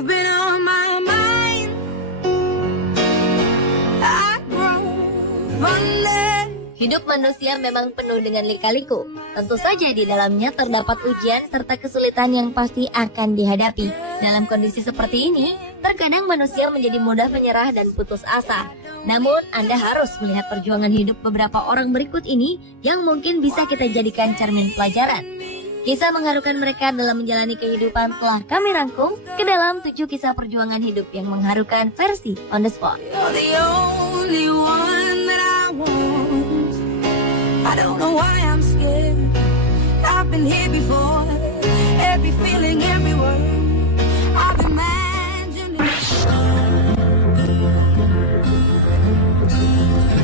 You've been on my mind. I grow fonder. Hidup manusia memang penuh dengan lika-liku. Tentu saja di dalamnya terdapat ujian serta kesulitan yang pasti akan dihadapi. Dalam kondisi seperti ini, terkadang manusia menjadi mudah menyerah dan putus asa. Namun, Anda harus melihat perjuangan hidup beberapa orang berikut ini yang mungkin bisa kita jadikan cermin pelajaran. Kisah mengharukan mereka dalam menjalani kehidupan telah kami rangkum ke dalam 7 kisah perjuangan hidup yang mengharukan versi On The Spot. You're the only one that I want. I don't know why I'm scared. I've been here before. Every feeling, every word I've imagined it.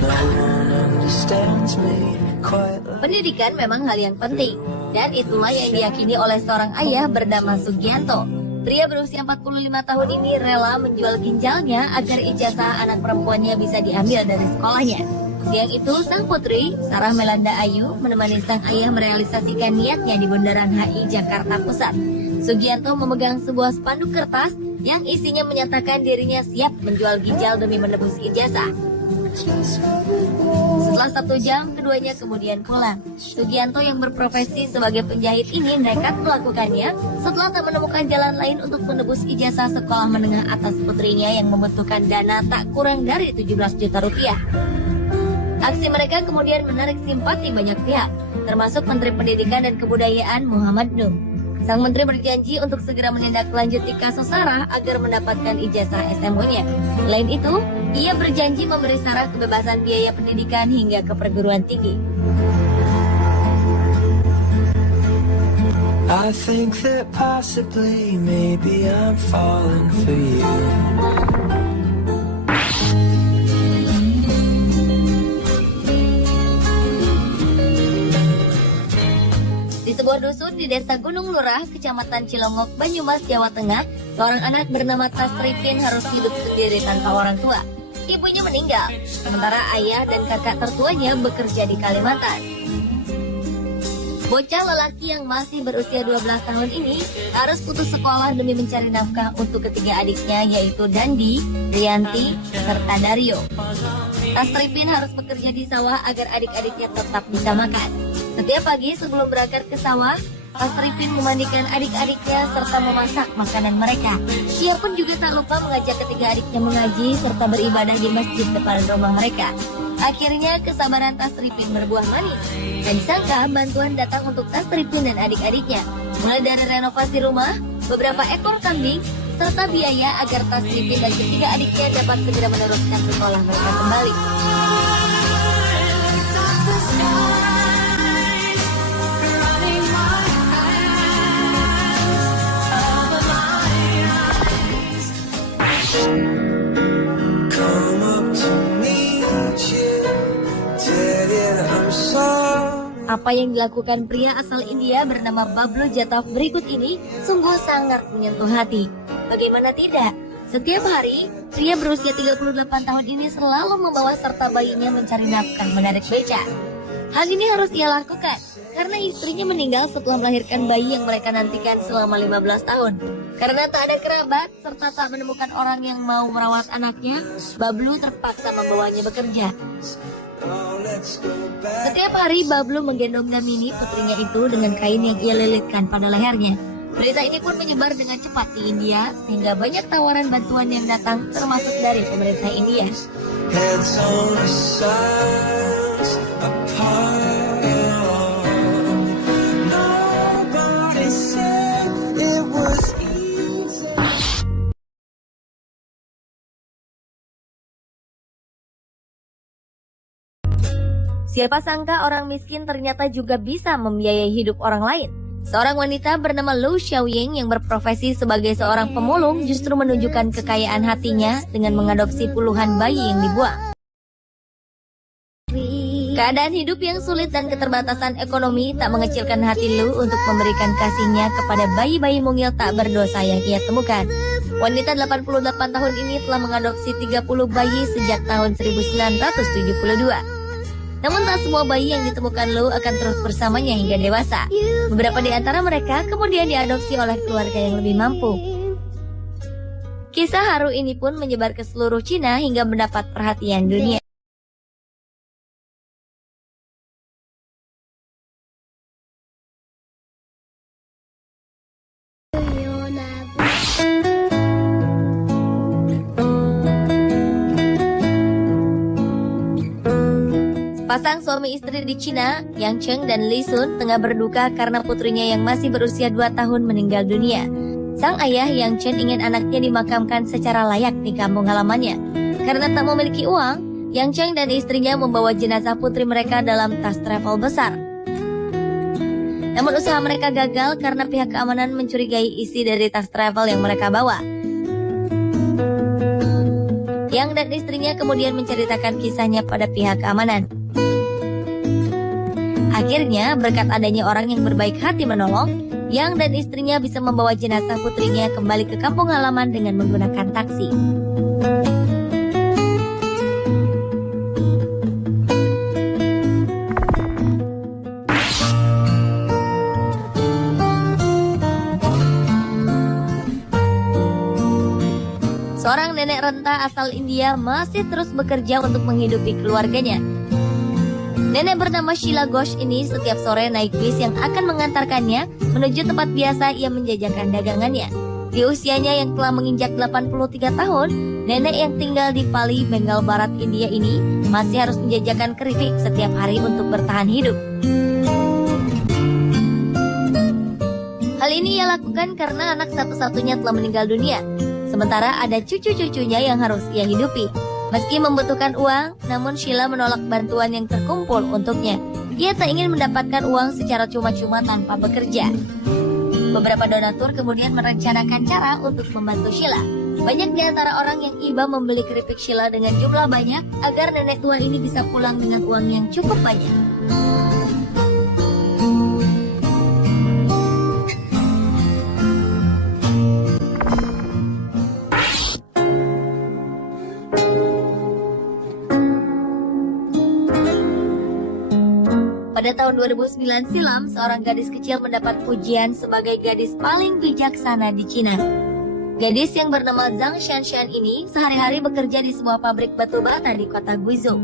No one understands me quite like. Pendidikan memang hal yang penting, dan itulah yang diyakini oleh seorang ayah bernama Sugianto. Pria berusia 45 tahun ini rela menjual ginjalnya agar ijazah anak perempuannya bisa diambil dari sekolahnya. Siang itu, sang putri, Sarah Melanda Ayu, menemani sang ayah merealisasikan niatnya di Bundaran HI Jakarta Pusat. Sugianto memegang sebuah spanduk kertas yang isinya menyatakan dirinya siap menjual ginjal demi menebus ijazah. Setelah 1 jam, keduanya kemudian pulang. Sugianto yang berprofesi sebagai penjahit ini nekat melakukannya setelah tak menemukan jalan lain untuk menebus ijazah sekolah menengah atas putrinya yang membutuhkan dana tak kurang dari 17 juta rupiah. Aksi mereka kemudian menarik simpati banyak pihak, termasuk Menteri Pendidikan dan Kebudayaan Muhammad Nuh. Sang menteri berjanji untuk segera menindaklanjuti kasus Sarah agar mendapatkan ijazah SMU-nya. Selain itu, ia berjanji memberi Sarah kebebasan biaya pendidikan hingga ke perguruan tinggi. I think that possibly maybe I'm falling for you. Di sebuah dusun di desa Gunung Lurah, Kecamatan Cilongok, Banyumas, Jawa Tengah, seorang anak bernama Tasripin harus hidup sendiri tanpa orang tua. Ibunya meninggal, sementara ayah dan kakak tertuanya bekerja di Kalimantan. Bocah lelaki yang masih berusia 12 tahun ini harus putus sekolah demi mencari nafkah untuk ketiga adiknya, yaitu Dandi, Rianti, serta Dario. Tasripin harus bekerja di sawah agar adik-adiknya tetap bisa makan. Setiap pagi sebelum berangkat ke sawah, Tasripin memandikan adik-adiknya serta memasak makanan mereka. Ia pun juga tak lupa mengajak ketiga adiknya mengaji serta beribadah di masjid depan rumah mereka. Akhirnya kesabaran Tasripin berbuah manis, dan disangka bantuan datang untuk Tasripin dan adik-adiknya. Mulai dari renovasi rumah, beberapa ekor kambing, serta biaya agar Tasripin dan ketiga adiknya dapat segera meneruskan sekolah mereka kembali. Come up to meet you, tell you I'm sorry. Apa yang dilakukan pria asal India bernama Bablu Jataf berikut ini sungguh sangat menyentuh hati. Bagaimana tidak? Setiap hari, pria berusia 38 tahun ini selalu membawa serta bayinya mencari nafkah menarik beca. Hal ini harus ia lakukan karena istrinya meninggal setelah melahirkan bayi yang mereka nantikan selama 15 tahun. Karena tak ada kerabat serta tak menemukan orang yang mau merawat anaknya, Bablu terpaksa membawanya bekerja. Setiap hari Bablu menggendong Damini, putrinya itu, dengan kain yang ia lilitkan pada lehernya. Berita ini pun menyebar dengan cepat di India, sehingga banyak tawaran bantuan yang datang, termasuk dari pemerintah India. Heads on the sides apart. Nobody said it was easy. Siapa sangka orang miskin ternyata juga bisa membiayai hidup orang lain. Seorang wanita bernama Lu Xiaoying yang berprofesi sebagai seorang pemulung justru menunjukkan kekayaan hatinya dengan mengadopsi puluhan bayi yang dibuang. Keadaan hidup yang sulit dan keterbatasan ekonomi tak mengecilkan hati Lu untuk memberikan kasihnya kepada bayi-bayi mungil tak berdosa yang ia temukan. Wanita 88 tahun ini telah mengadopsi 30 bayi sejak tahun 1972. Namun tak semua bayi yang ditemukan Lu akan terus bersamanya hingga dewasa. Beberapa di antara mereka kemudian diadopsi oleh keluarga yang lebih mampu. Kisah haru ini pun menyebar ke seluruh Cina hingga mendapat perhatian dunia. Pasang suami istri di Cina, Yang Cheng dan Li Sun, tengah berduka karena putrinya yang masih berusia 2 tahun meninggal dunia. Sang ayah Yang Chen ingin anaknya dimakamkan secara layak di kampung halamannya. Karena tak memiliki uang, Yang Cheng dan istrinya membawa jenazah putri mereka dalam tas travel besar. Namun usaha mereka gagal karena pihak keamanan mencurigai isi dari tas travel yang mereka bawa. Yang dan istrinya kemudian menceritakan kisahnya pada pihak keamanan. Akhirnya, berkat adanya orang yang berbaik hati menolong, Yang dan istrinya bisa membawa jenazah putrinya kembali ke kampung halaman dengan menggunakan taksi. Seorang nenek renta asal India masih terus bekerja untuk menghidupi keluarganya. Nenek bernama Sheila Ghosh ini setiap sore naik bis yang akan mengantarkannya menuju tempat biasa ia menjajakan dagangannya. Di usianya yang telah menginjak 83 tahun, nenek yang tinggal di Pali, Bengal Barat, India ini masih harus menjajakan keripik setiap hari untuk bertahan hidup. Hal ini ia lakukan karena anak satu-satunya telah meninggal dunia. Sementara ada cucu-cucunya yang harus ia hidupi. Meski membutuhkan uang, namun Sheila menolak bantuan yang terkumpul untuknya. Ia tak ingin mendapatkan uang secara cuma-cuma tanpa bekerja. Beberapa donatur kemudian merencanakan cara untuk membantu Sheila. Banyak di antara orang yang iba membeli keripik Sheila dengan jumlah banyak agar nenek tua ini bisa pulang dengan uang yang cukup banyak. Pada tahun 2009 silam, seorang gadis kecil mendapat pujian sebagai gadis paling bijaksana di Cina. Gadis yang bernama Zhang Shanshan ini sehari-hari bekerja di sebuah pabrik batu bata di kota Guizhou.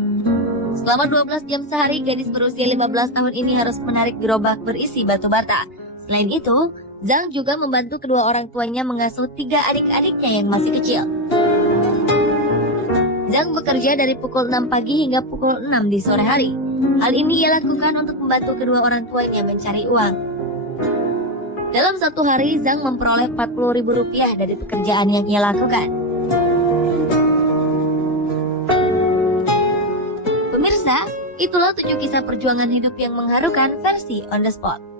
Selama 12 jam sehari, gadis berusia 15 tahun ini harus menarik gerobak berisi batu bata. Selain itu, Zhang juga membantu kedua orang tuanya mengasuh 3 adik-adiknya yang masih kecil. Zhang bekerja dari pukul 6 pagi hingga pukul 6 di sore hari. Hal ini ia lakukan untuk membantu kedua orang tuanya mencari uang. Dalam satu hari, Zhang memperoleh Rp40.000 dari pekerjaan yang ia lakukan. Pemirsa, itulah 7 kisah perjuangan hidup yang mengharukan versi On The Spot.